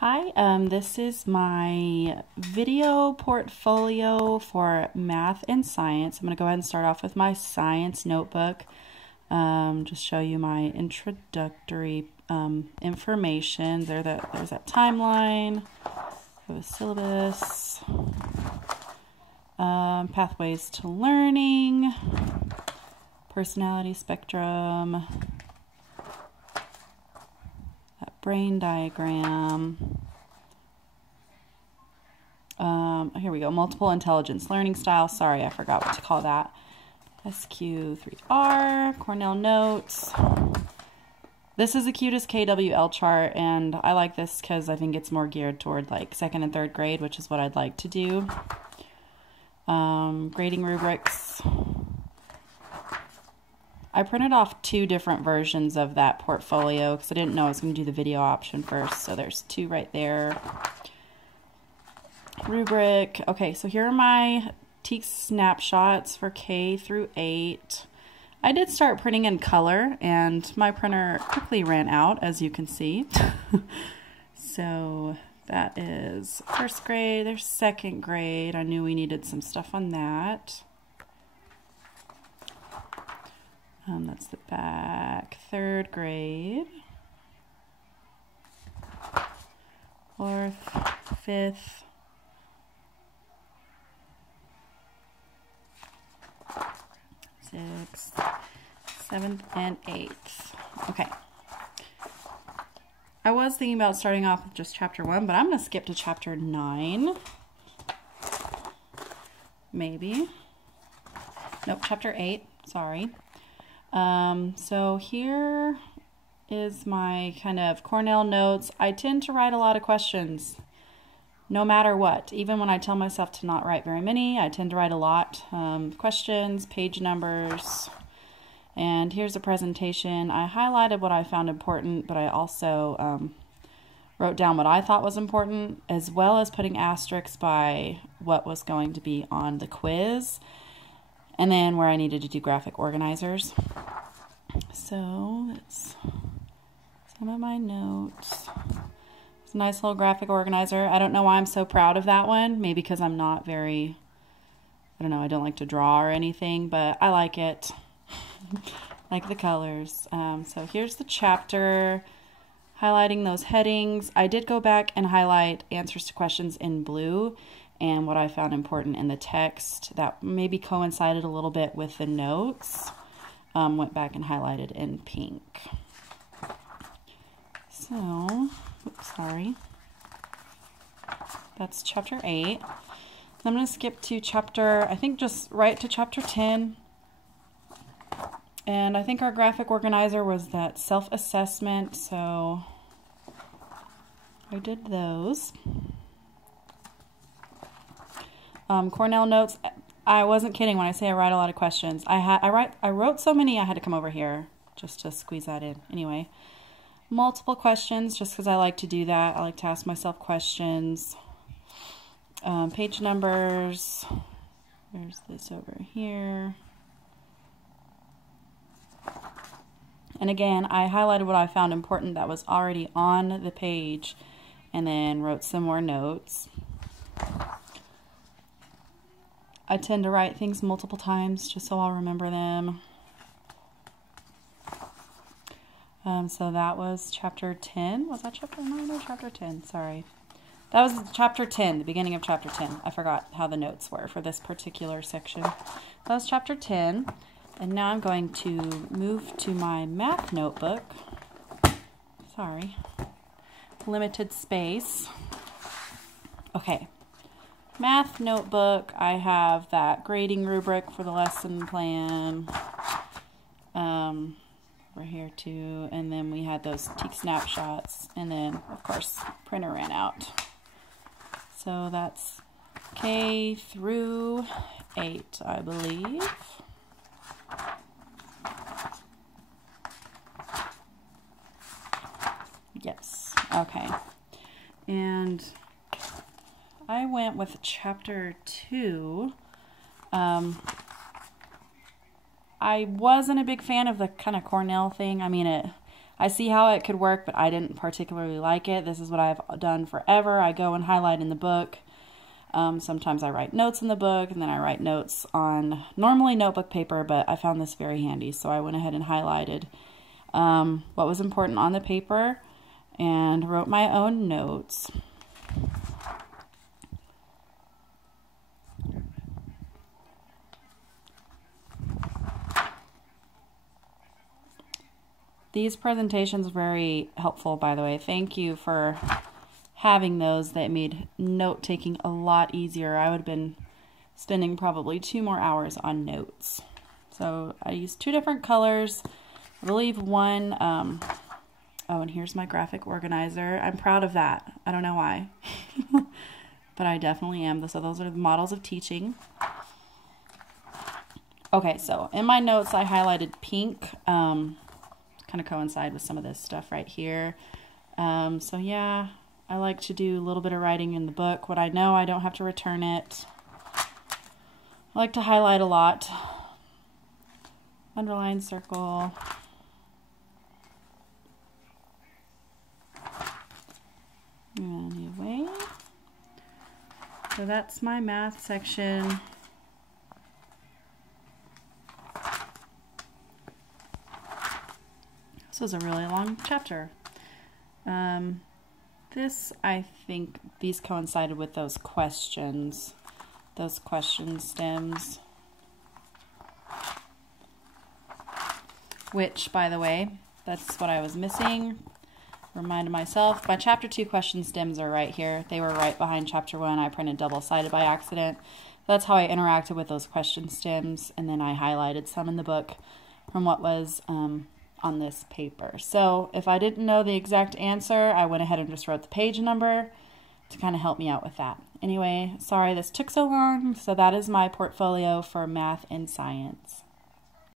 Hi, this is my video portfolio for math and science. I'm going to go ahead and start off with my science notebook. Just show you my introductory information. There's that timeline, the syllabus, pathways to learning, personality spectrum, brain diagram. Here we go. Multiple intelligence learning style. Sorry, I forgot what to call that. SQ3R, Cornell notes. This is the cutest KWL chart, and I like this because I think it's more geared toward like 2nd and 3rd grade, which is what I'd like to do. Grading rubrics. I printed off 2 different versions of that portfolio because I didn't know I was going to do the video option first. So there's 2 right there. Rubric. Okay, so here are my TEAC snapshots for K through 8. I did start printing in color and my printer quickly ran out, as you can see. So that is 1st grade. There's 2nd grade. I knew we needed some stuff on that. That's the back. 3rd grade. 4th, 5th. 6th, 7th, and 8th. Okay. I was thinking about starting off with just chapter 1, but I'm going to skip to chapter 9. Maybe. Nope, chapter 8. Sorry. So here is my kind of Cornell notes. I tend to write a lot of questions, no matter what. Even when I tell myself to not write very many, I tend to write a lot. Questions, page numbers, and here's a presentation. I highlighted what I found important, but I also wrote down what I thought was important, as well as putting asterisks by what was going to be on the quiz, and then where I needed to do graphic organizers. So that's some of my notes. It's a nice little graphic organizer. I don't know why I'm so proud of that one. Maybe because I'm not very, I don't know, I don't like to draw or anything, but I like it. Like the colors. So here's the chapter, highlighting those headings. I did go back and highlight answers to questions in blue and what I found important in the text that maybe coincided a little bit with the notes. Went back and highlighted in pink. So, oops, sorry. That's chapter 8. I'm going to skip to chapter, I think just right to chapter 10. And I think our graphic organizer was that self-assessment, so I did those. Cornell notes. I wasn't kidding when I say I write a lot of questions. I wrote so many I had to come over here just to squeeze that in. Anyway, multiple questions just because I like to do that. I like to ask myself questions. Page numbers. There's this over here. And again, I highlighted what I found important that was already on the page and then wrote some more notes. I tend to write things multiple times just so I'll remember them. So that was chapter 10. Was that chapter 9 or chapter 10? Sorry. That was chapter 10, the beginning of chapter 10. I forgot how the notes were for this particular section. That was chapter 10. And now I'm going to move to my math notebook. Sorry. Limited space. Okay. Math notebook, I have that grading rubric for the lesson plan. We're here too, and then we had those TEAC snapshots, and then of course printer ran out. So that's K through 8, I believe. Yes, okay. And I went with chapter 2. I wasn't a big fan of the kind of Cornell thing. I mean, I see how it could work, but I didn't particularly like it. This is what I've done forever. I go and highlight in the book. Sometimes I write notes in the book, and then I write notes on normally notebook paper, but I found this very handy, so I went ahead and highlighted what was important on the paper and wrote my own notes. These presentations are very helpful, by the way. Thank you for having those. That made note-taking a lot easier. I would have been spending probably 2 more hours on notes. So I used 2 different colors. I believe one, oh, and here's my graphic organizer. I'm proud of that. I don't know why, but I definitely am. So those are the models of teaching. Okay, so in my notes, I highlighted pink, kind of coincide with some of this stuff right here. So yeah, I like to do a little bit of writing in the book. What I know, I don't have to return it. I like to highlight a lot. Underline, circle. Anyway, so that's my math section. This was a really long chapter. This, I think, these coincided with those question stems. Which, by the way, that's what I was missing. Reminded myself, my chapter 2 question stems are right here. They were right behind chapter 1. I printed double-sided by accident. That's how I interacted with those question stems, and then I highlighted some in the book from what was on this paper. So if I didn't know the exact answer, I went ahead and just wrote the page number to kind of help me out with that. Anyway, sorry this took so long. So that is my portfolio for math and science.